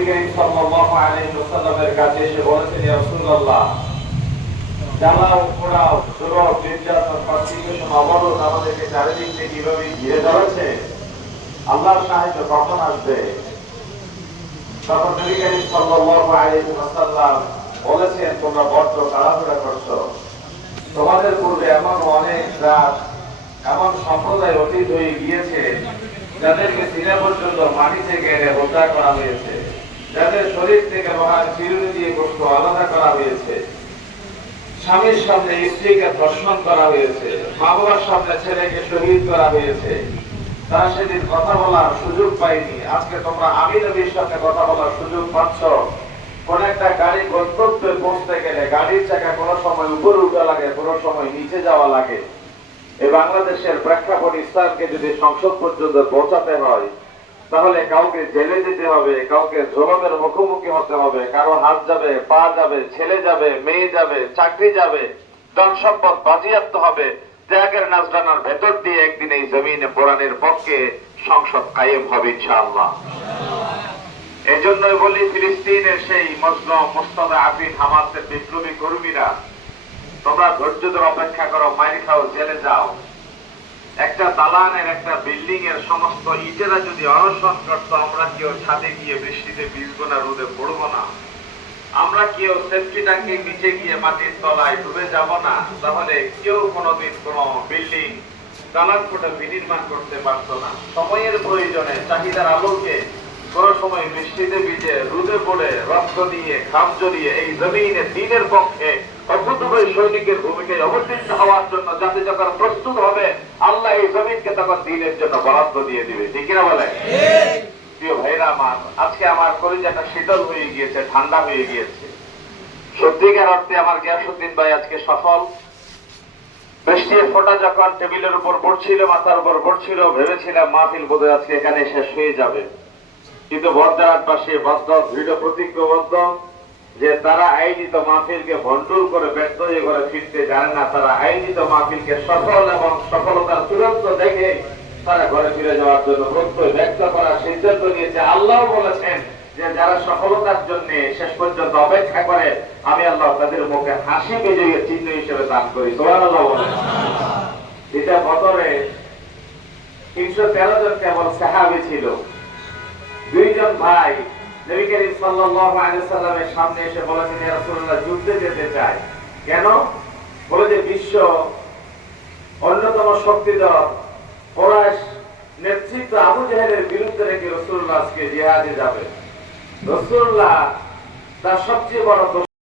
নবী করিম সাল্লাল্লাহু আলাইহি ওয়াসাল্লামের কাছে এসে বলেছেন, ইয়া রাসূলুল্লাহ, জ্বালাও পোড়াও জুলুম নির্যাতন পারসিকিউশন অবরোধ আমাদেরকে চারিদিক থেকে কিভাবে ঘিরে ধরেছে, আল্লাহর সাহায্য কখন আসবে? তখন নবী করিম সাল্লাল্লাহু আলাইহি ওয়াসাল্লাম বলেছেন, তোমরা বড্ড তাড়াহুড়া করছো। তোমাদের পূর্বে এমন অনেক রাত, এমন সম্প্রদায় অতীত হয়ে গিয়েছে যাদেরকে সিনা পর্যন্ত মাটি থেকে এনে হত্যা করা হয়েছে, যাদের শরীর থেকে মহান চিরুনি দিয়ে গোশত আলাদা করা হয়েছে, স্বামীর সামনে স্ত্রীকে ধর্ষণ করা হয়েছে, মা বাবার সামনে ছেলেকে শহীদ করা হয়েছে। তারা সেদিন কথা বলার সুযোগ পায়নি। আজকে তোমরা আমি নবীর সাথে কথা বলার সুযোগ পাচ্ছ। কোন একটা গাড়ি গন্তব্যে পৌঁছতে গেলে গাড়ির চাকা কোনো সময় উপরে উঠা লাগে, কোনো সময় নিচে যাওয়া লাগে। এই বাংলাদেশের প্রেক্ষাপট ইসলামকে যদি সংসদ পর্যন্ত পৌঁছাতে হয়, তাহলে কাউকে জেলে যেতে হবে, কাউকে জুলুমের মুখোমুখি হতে হবে, কারো হাত যাবে, পা যাবে, ছেলে যাবে, মেয়ে যাবে, চাকরি যাবে, ধন সম্পদ বাজেয়াপ্ত হবে। ত্যাগের নাজরানার ভেতর দিয়ে একদিন এই জমিনে কোরআনের পক্ষে সংসদ কায়েম হবে ইনশাআল্লাহ। এই জন্যই বলি, ফিলিস্তিনের সেই মজলুম মুস্তাদআফিন হামাসের বিপ্লবী কর্মীরা, তোমরা ধৈর্য ধরে অপেক্ষা করো, মাইর খাও, জেলে যাও। একটা দালানের, একটা বিল্ডিং এর সমস্ত ইটেরা যদি অনশন করতো, আমরা কেউ ছাদে গিয়ে বৃষ্টিতে ভিজবো না, রোদে পড়বো না, আমরা কেউ সেফটি ট্যাঙ্কে নিচে গিয়ে মাটির তলায় ডুবে যাব না, তাহলে কেউ কোনোদিন কোনো বিল্ডিং দালান কোটা বিনির্মাণ করতে পারতো না। সময়ের প্রয়োজনে, চাহিদার আলোকে কোন সময় বৃষ্টিতে ভিজে, রোদে পড়ে, রক্ত দিয়ে, ঘাম জড়িয়ে এই জমিনে দ্বীনের পক্ষে অভ্যুদয় সৈনিকের ভূমিকায় অবতীর্ণ হওয়ার জন্য জাতি যখন প্রস্তুত হবে, আল্লাহ এই জমিনকে তখন দ্বীনের জন্য বরাদ্দ দিয়ে দিবে। ঠিক কিনা বলে? প্রিয় ভাইরা আমার, আজকে আমার কলিজাটা শীতল হয়ে গিয়েছে, ঠান্ডা হয়ে গিয়েছে। সত্যিকার অর্থে আমার গিয়াসউদ্দিন ভাই আজকে সফল। বৃষ্টির ফোঁটা যখন টেবিলের উপর পড়ছিল, মাথার উপর পড়ছিল, ভেবেছিলাম মাহফিল বোধহয় আজকে এখানে শেষ হয়ে যাবে। কিন্তু বর্দার পাশে বাস্তব দৃঢ় প্রতিজ্ঞবদ্ধ যে তারা আয়োজিত মাহফিলকে ভণ্ডুল করে ব্যর্থ হয়ে ঘরে ফিরতে জানে না। তারা আয়োজিত মাহফিলকে সফল এবং সফলতার চূড়ান্ত দেখে তারা ঘরে ফিরে যাওয়ার জন্য প্রত্যয় ব্যক্ত করার সিদ্ধান্ত নিয়েছে। আল্লাহ বলেছেন যে যারা সফলতার জন্য শেষ পর্যন্ত অপেক্ষা করে, আমি আল্লাহ তাদের মুখে হাসি বিজয়ের চিহ্ন হিসেবে দান করি। সুবহানাল্লাহ বলেন। এটা বদরে 313 জন কেবল সাহাবী ছিল। দুইজন ভাই নবী করিম সাল্লাল্লাহু আলাইহি ওয়াসাল্লামের সামনে এসে বলেছেন, ইয়া রাসূলুল্লাহ, যুদ্ধে যেতে চাই। কেন? বলে যে বিশ্ব অন্যতম শক্তিধর কুরাইশ নেতৃত্ব আবু জাহেলের বিরুদ্ধে রেখে রাসূলুল্লাহ আজকে জিহাদে যাবে। রাসূলুল্লাহ তার সবচেয়ে বড়